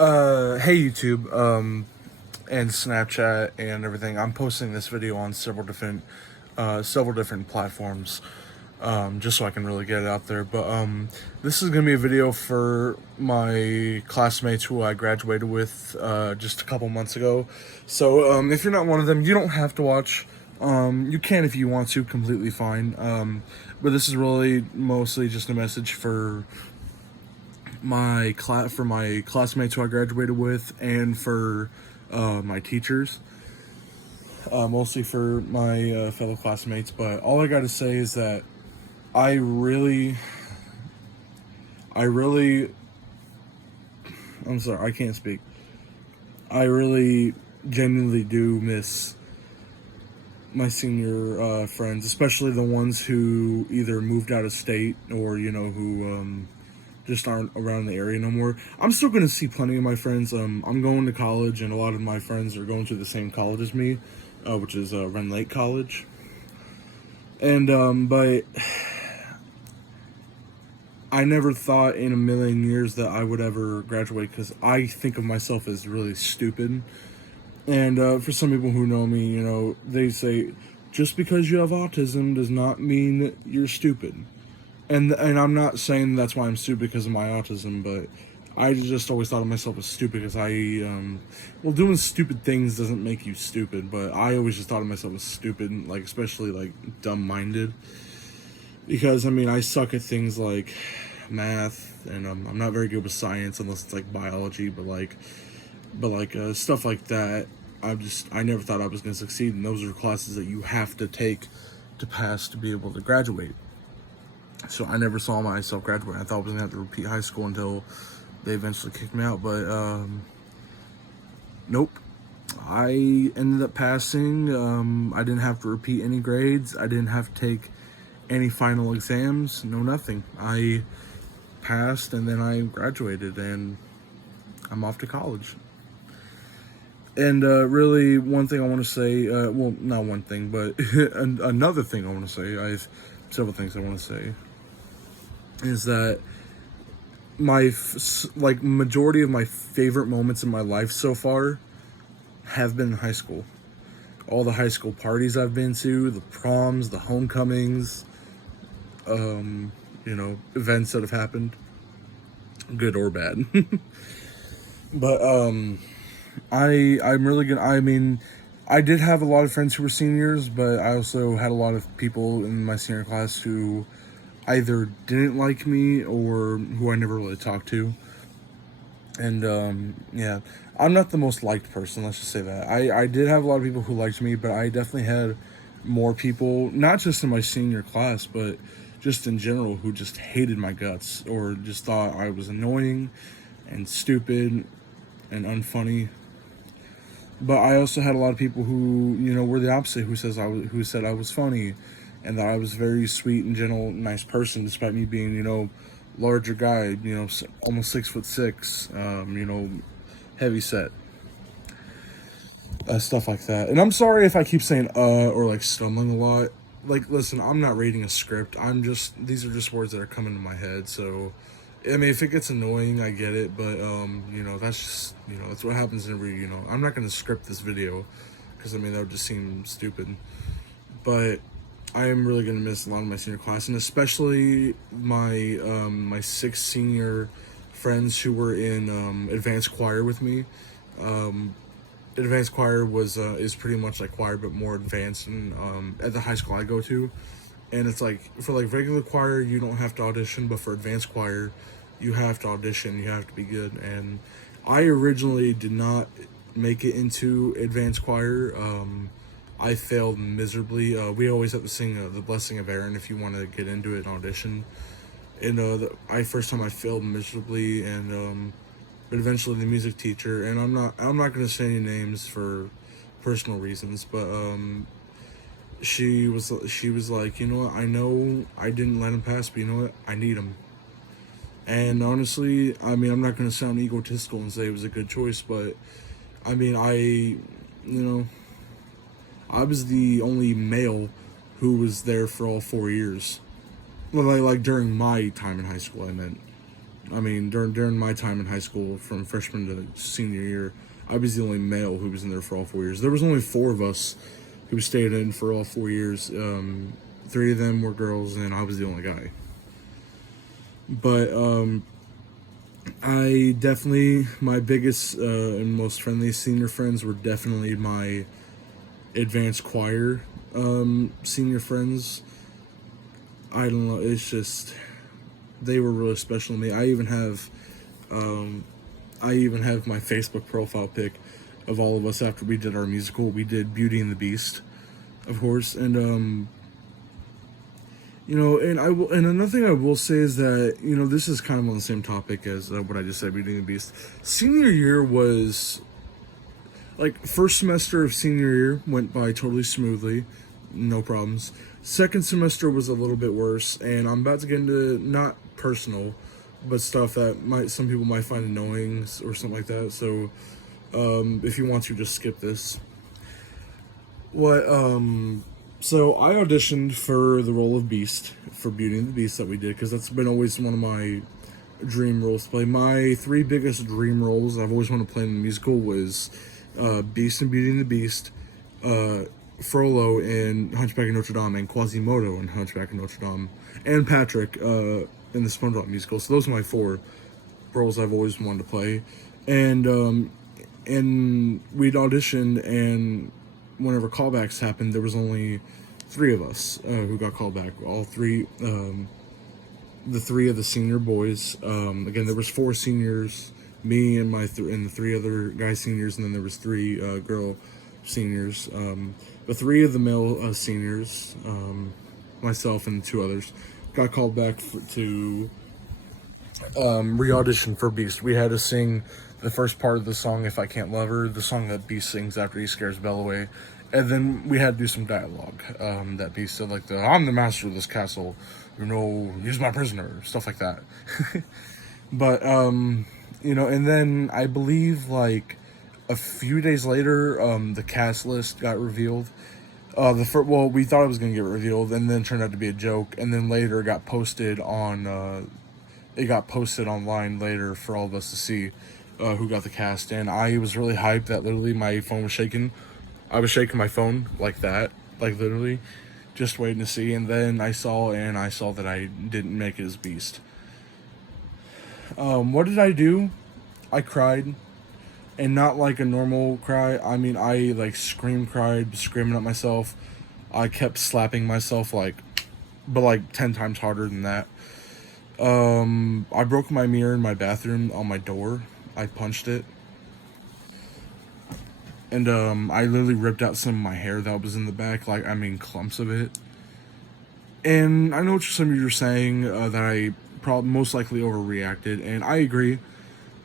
Hey YouTube, and Snapchat and everything. I'm posting this video on several different platforms, just so I can really get it out there. But this is gonna be a video for my classmates who I graduated with just a couple months ago. So if you're not one of them, you don't have to watch. You can if you want to, completely fine. But this is really mostly just a message for my classmates who I graduated with, and for my teachers, mostly for my fellow classmates. But all I got to say is that I really, I really, I'm sorry, I can't speak. I really genuinely do miss my senior friends, especially the ones who either moved out of state or who just aren't around the area no more. I'm still going to see plenty of my friends. I'm going to college, and a lot of my friends are going to the same college as me, which is Ren Lake College. And but I never thought in a million years that I would ever graduate, because I think of myself as really stupid. And for some people who know me, they say just because you have autism does not mean that you're stupid. And I'm not saying that's why I'm stupid because of my autism, but I just always thought of myself as stupid because well, doing stupid things doesn't make you stupid, but I always just thought of myself as stupid, like, especially, like, dumb-minded. Because, I mean, I suck at things like math, and I'm not very good with science unless it's, like, biology, but stuff like that, I never thought I was going to succeed, and those are classes that you have to take to pass to be able to graduate. So I never saw myself graduating. I thought I was going to have to repeat high school until they eventually kicked me out. But nope. I ended up passing. I didn't have to repeat any grades. I didn't have to take any final exams. No, nothing. I passed, and then I graduated, and I'm off to college. And really, one thing I want to say, well, not one thing, but another thing I want to say, I have several things I want to say, is that majority of my favorite moments in my life so far have been in high school. All the high school parties I've been to, the proms, the homecomings, events that have happened, good or bad. But I'm really gonna. I mean, I did have a lot of friends who were seniors, but I also had a lot of people in my senior class who either didn't like me or who I never really talked to. And yeah, I'm not the most liked person, let's just say that. I did have a lot of people who liked me, but I definitely had more people, not just in my senior class, but just in general, who just hated my guts or just thought I was annoying and stupid and unfunny. But I also had a lot of people who, were the opposite, who said I was funny, and that I was a very sweet and gentle, nice person, despite me being, larger guy, almost 6'6", heavy set, stuff like that. And I'm sorry if I keep saying or like stumbling a lot. Like, listen, I'm not reading a script. These are just words that are coming to my head. So, I mean, if it gets annoying, I get it. But that's just, that's what happens every, I'm not gonna script this video, because I mean that would just seem stupid. But I am really gonna miss a lot of my senior class, and especially my 6 senior friends who were in advanced choir with me. Advanced choir is pretty much like choir, but more advanced, and at the high school I go to. And it's like, for like regular choir, you don't have to audition, but for advanced choir, you have to audition. You have to be good. And I originally did not make it into advanced choir. I failed miserably. We always have to sing the Blessing of Aaron if you want to get into it and audition. And first time I failed miserably, and but eventually the music teacher, and I'm not gonna say any names for personal reasons, but she was like, what, I know I didn't let him pass, but you know what, I need him. And honestly, I mean, I'm not gonna sound egotistical and say it was a good choice, but I mean, I was the only male who was there for all 4 years. Well, like during my time in high school, I meant, I mean, during my time in high school, from freshman to senior year, I was the only male who was in there for all 4 years. There was only four of us who stayed in for all 4 years. Three of them were girls, and I was the only guy. But I definitely, my biggest and most friendly senior friends were definitely my advanced choir senior friends. I don't know, it's just, they were really special to me. I even have my Facebook profile pic of all of us after we did our musical. We did Beauty and the Beast, of course, and and another thing I will say is that, this is kind of on the same topic as what I just said, Beauty and the Beast. Senior year was, like, first semester of senior year went by totally smoothly, no problems. Second semester was a little bit worse, and I'm about to get into, not personal, but stuff that some people might find annoying or something like that. So, if you want to, just skip this. So I auditioned for the role of Beast for Beauty and the Beast that we did, because that's been always one of my dream roles to play. My three biggest dream roles I've always wanted to play in a musical was Beast and Beauty and the Beast, Frollo in Hunchback of Notre Dame, and Quasimodo in Hunchback of Notre Dame, and Patrick in the SpongeBob musical. So those are my four roles I've always wanted to play. And we'd auditioned, and whenever callbacks happened, there was only three of us who got called back. All three, the three of the senior boys. Again, there was four seniors, me and and the three other guy seniors, and then there was three girl seniors. The three of the male seniors, myself and two others, got called back to re-audition for Beast. We had to sing the first part of the song, If I Can't Love Her, the song that Beast sings after he scares Belle away. And then we had to do some dialogue that Beast said, like, I'm the master of this castle, use my prisoner, stuff like that. But, and then I believe, like, a few days later, the cast list got revealed. We thought it was going to get revealed, and then it turned out to be a joke, and then later it got posted online later for all of us to see who got the cast. And I was really hyped that literally my phone was shaking. I was shaking my phone like that, like literally, just waiting to see. And then I saw that I didn't make it as Beast. What did I do? I cried, and not like a normal cry. I mean, I like cried, screaming at myself. I kept slapping myself but 10 times harder than that. I broke my mirror in my bathroom on my door. I punched it. And I literally ripped out some of my hair that was in the back, clumps of it. And I know what some of you are saying, that I probably most likely overreacted, and I agree.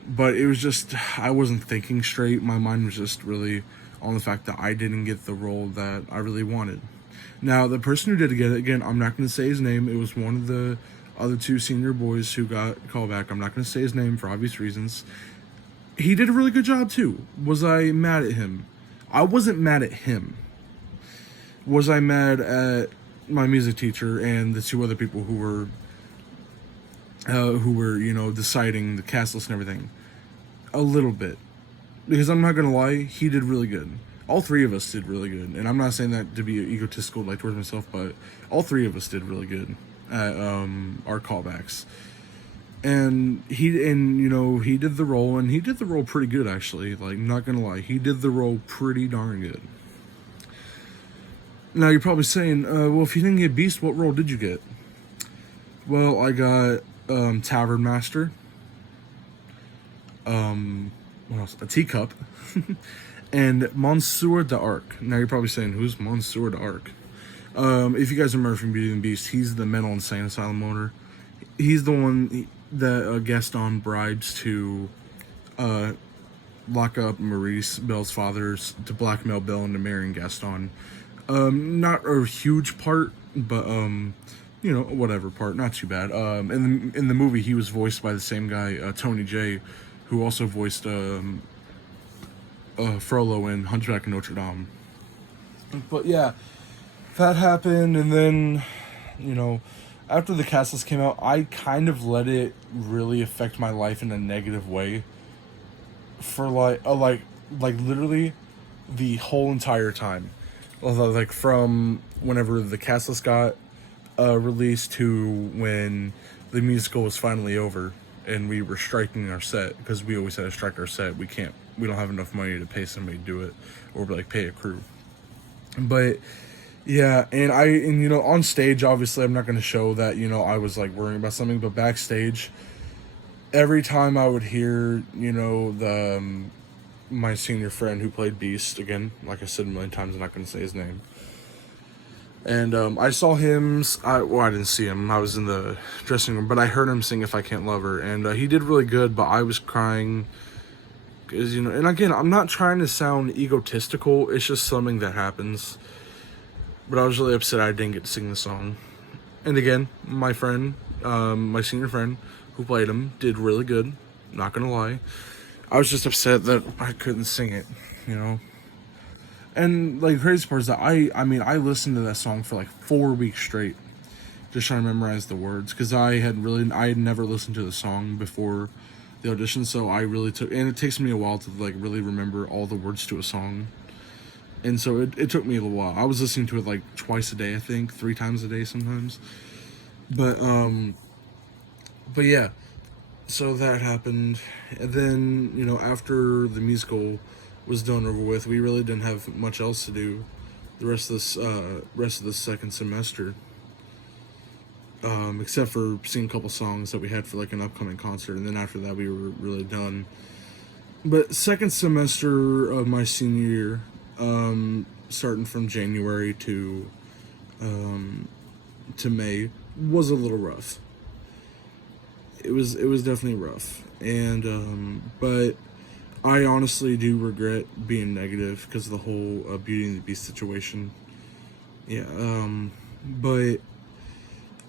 But it was just, I wasn't thinking straight. My mind was just really on the fact that I didn't get the role that I really wanted. Now, the person who did get it, again, I'm not going to say his name. It was one of the other two senior boys who got called back. I'm not going to say his name for obvious reasons. He did a really good job, too. Was I mad at him? I wasn't mad at him. Was I mad at my music teacher and the two other people who were, deciding the cast list and everything? A little bit. Because I'm not going to lie, he did really good. All three of us did really good. And I'm not saying that to be egotistical, towards myself, but all three of us did really good at our callbacks. And he did the role, and he did the role pretty good, actually. Not gonna lie, he did the role pretty darn good. Now, you're probably saying, well, if you didn't get Beast, what role did you get? Well, I got Tavern Master. What else? A teacup. And Monsieur d'Arc. Now, you're probably saying, who's Monsieur d'Arc? If you guys remember from Beauty and the Beast, he's the mental insane asylum owner. He's the one that Gaston bribes to lock up Maurice, Belle's father, to blackmail Belle into marrying Gaston. Not a huge part, but whatever part, not too bad. In the movie, he was voiced by the same guy, Tony Jay, who also voiced Frollo in Hunchback of Notre Dame. But yeah, that happened, and then after the Castles came out, I kind of let it really affect my life in a negative way for like literally the whole entire time. Although, like from whenever the Castles got released to when the musical was finally over and we were striking our set, because we always had to strike our set. We don't have enough money to pay somebody to do it, or like pay a crew. But yeah, and on stage, obviously I'm not going to show that I was like worrying about something, but backstage, every time I would hear the my senior friend who played Beast, again, like I said a million times, I'm not going to say his name. And I saw him. I didn't see him. I was in the dressing room, but I heard him sing "If I Can't Love Her," and he did really good. But I was crying because And again, I'm not trying to sound egotistical. It's just something that happens. But I was really upset I didn't get to sing the song. And again, my friend, my senior friend who played him, did really good. Not gonna lie. I was just upset that I couldn't sing it. You know. And like the crazy part is that I listened to that song for like 4 weeks straight, just trying to memorize the words, because I had never listened to the song before the audition, so I really took, and it takes me a while to like really remember all the words to a song, and so it took me a little while. I was listening to it like twice a day, I think 3 times a day sometimes, but but yeah, so that happened, and then after the musical was done over with, we really didn't have much else to do the rest of the second semester, except for singing a couple songs that we had for like an upcoming concert, and then after that we were really done. But second semester of my senior year, starting from January to May, was a little rough. It was definitely rough, and but I honestly do regret being negative because of the whole Beauty and the Beast situation. Yeah, but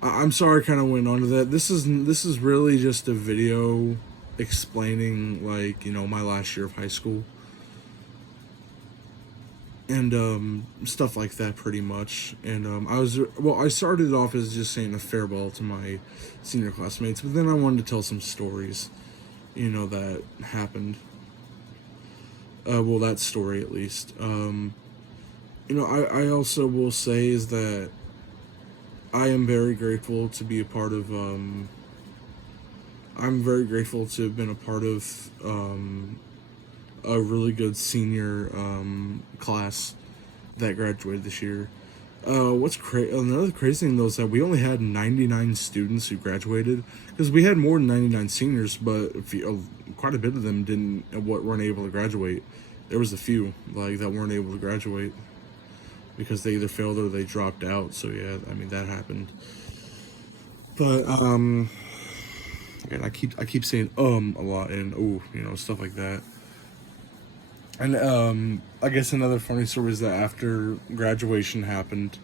I'm sorry I kind of went on to that. This is really just a video explaining like my last year of high school and stuff like that pretty much. And I started off as just saying a farewell to my senior classmates, but then I wanted to tell some stories, that happened. Well, that story at least. I also will say is that I am very grateful to be a part of. I'm very grateful to have been a part of a really good senior class that graduated this year. Another crazy thing though is that we only had 99 students who graduated, because we had more than 99 seniors, but quite a bit of them weren't able to graduate. There was a few like that weren't able to graduate because they either failed or they dropped out. So yeah, I mean that happened. But and I keep saying a lot and stuff like that. And I guess another funny story is that after graduation happened,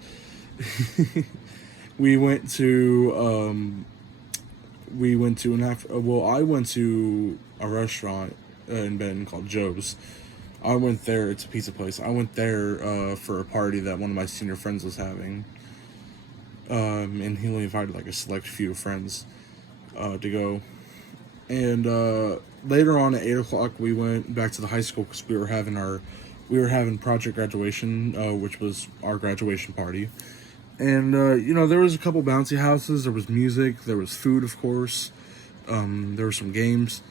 we went to I went to a restaurant in Benton called Joe's. I went there. It's a pizza place. I went there for a party that one of my senior friends was having, and he only invited like a select few friends to go. And later on at 8 o'clock, we went back to the high school because we were having project graduation, which was our graduation party. And there was a couple bouncy houses. There was music. There was food, of course. There were some games.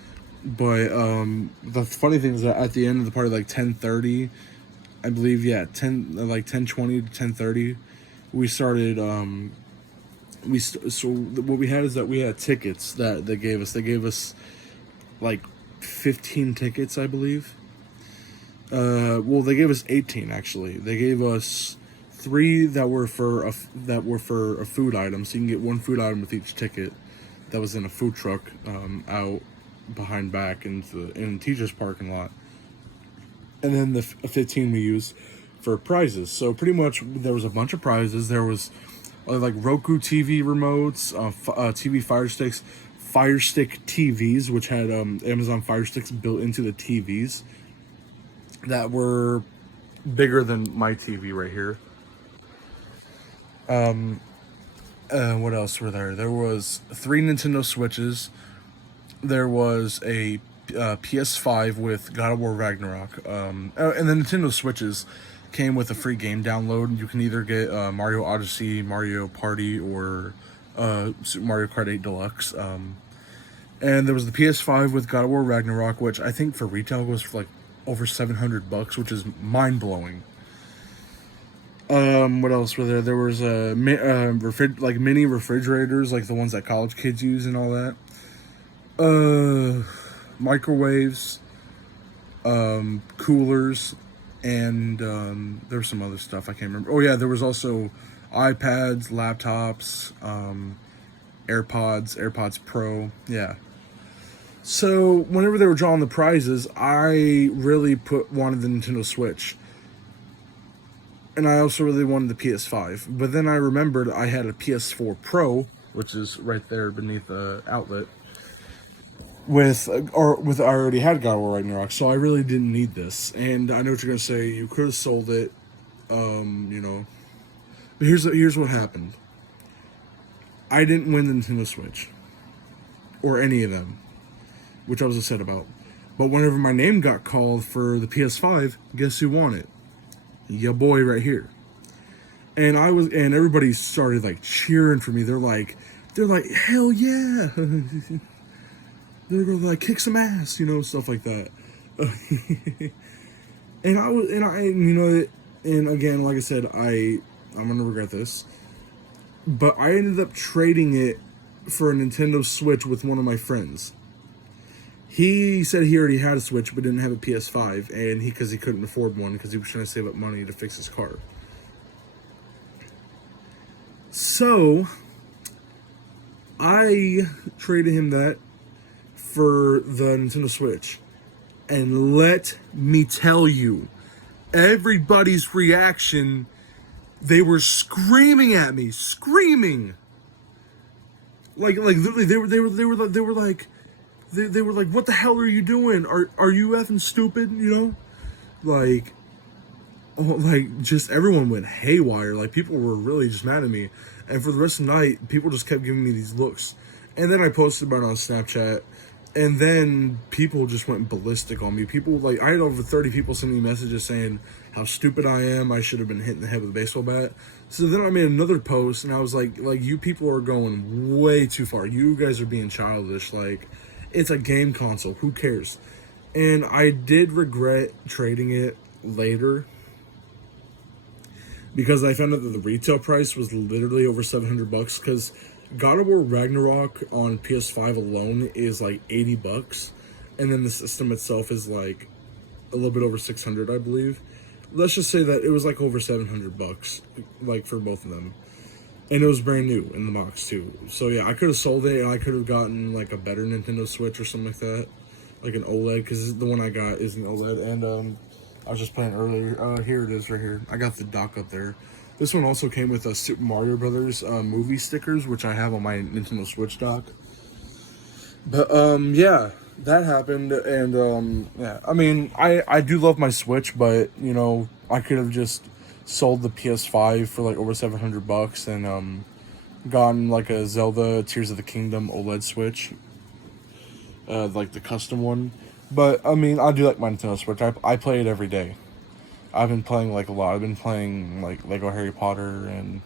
But the funny thing is that at the end of the party, like 10:30, I believe, yeah, 10:20 to 10:30, we started. So what we had is that we had tickets that they gave us. They gave us like 15 tickets, I believe. Well, they gave us 18 actually. They gave us three that were for a food item, so you can get one food item with each ticket. That was in a food truck out behind back in the teacher's parking lot, and then the 15 we used for prizes. So pretty much there was a bunch of prizes. There was like Roku TV remotes, TV Fire Stick TVs, which had Amazon Fire Sticks built into the TVs that were bigger than my TV right here. What else were there? There was 3 Nintendo Switches. There was a PS5 with God of War Ragnarok. And the Nintendo Switches came with a free game download. You can either get Mario Odyssey, Mario Party, or Super Mario Kart 8 Deluxe. And there was the PS5 with God of War Ragnarok, which I think for retail was for like over $700, which is mind blowing. What else were there? There was like mini refrigerators, like the ones that college kids use and all that. Microwaves, coolers, and there was some other stuff I can't remember. Oh yeah, there was also iPads, laptops, AirPods Pro. Yeah. So whenever they were drawing the prizes, I really wanted the Nintendo Switch. And I also really wanted the PS5. But then I remembered I had a PS4 Pro, which is right there beneath the outlet. I already had God of War Ragnarok, so I really didn't need this. And I know what you're gonna say. You could have sold it, you know. But here's what happened. I didn't win the Nintendo Switch, or any of them, which I was upset about. But whenever my name got called for the PS5, guess who won it? Ya boy right here. And everybody started like cheering for me. They're like, hell yeah. They're gonna like kick some ass, stuff like that. And again, like I said, I'm gonna regret this. But I ended up trading it for a Nintendo Switch with one of my friends. He said he already had a Switch but didn't have a PS5, and because he couldn't afford one because he was trying to save up money to fix his car. So I traded him that for the Nintendo Switch. And let me tell you, everybody's reaction, they were screaming at me, screaming. Like literally they were like, what the hell are you doing? Are you effing stupid? Just everyone went haywire. Like, people were really just mad at me. And for the rest of the night, people just kept giving me these looks. And then I posted about it on Snapchat. And then people just went ballistic on me. I had over 30 people sending me messages saying how stupid I am. I should have been hit in the head with a baseball bat. So then I made another post, and I was like, you people are going way too far. You guys are being childish. Like, it's a game console. Who cares? And I did regret trading it later, because I found out that the retail price was literally over $700. Because God of War Ragnarok on PS5 alone is like $80, and then the system itself is like a little bit over 600, I believe. Let's just say that it was like over $700, like for both of them, and it was brand new in the box too. So yeah, I could have sold it, and I could have gotten like a better Nintendo Switch or something like that, like an OLED, because the one I got is an OLED. And I was just playing earlier. Here it is, right here. I got the dock up there. This one also came with a Super Mario Brothers movie stickers, which I have on my Nintendo Switch dock. But yeah, that happened, and yeah. I mean, I do love my Switch, but I could have just sold the PS5 for like over $700 and gotten like a Zelda Tears of the Kingdom OLED Switch, like the custom one. But I mean, I do like my Nintendo Switch. I play it every day. I've been playing like a lot. I've been playing like Lego Harry Potter and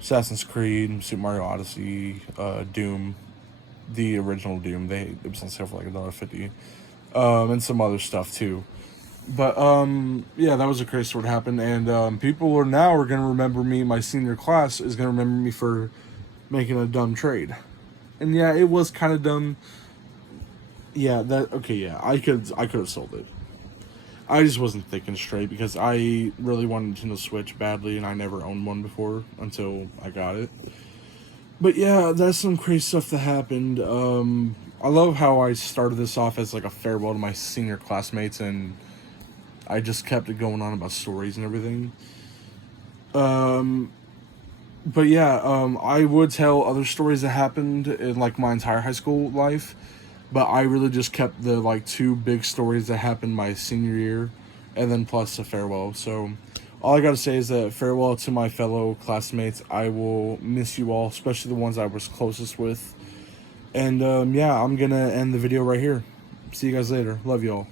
Assassin's Creed, Super Mario Odyssey, Doom, the original Doom. It was on sale for like $1.50, and some other stuff too. But yeah, that was a crazy what happened, and people are gonna remember me. My senior class is gonna remember me for making a dumb trade, and yeah, it was kind of dumb. Yeah, yeah, I could have sold it. I just wasn't thinking straight, because I really wanted a Nintendo Switch badly, and I never owned one before until I got it. But yeah, that's some crazy stuff that happened. I love how I started this off as like a farewell to my senior classmates, and I just kept it going on about stories and everything. But yeah, I would tell other stories that happened in like my entire high school life. But I really just kept the like 2 big stories that happened my senior year, and then plus a farewell. So all I gotta say is that farewell to my fellow classmates. I will miss you all, especially the ones I was closest with. And yeah, I'm gonna end the video right here. See you guys later. Love y'all.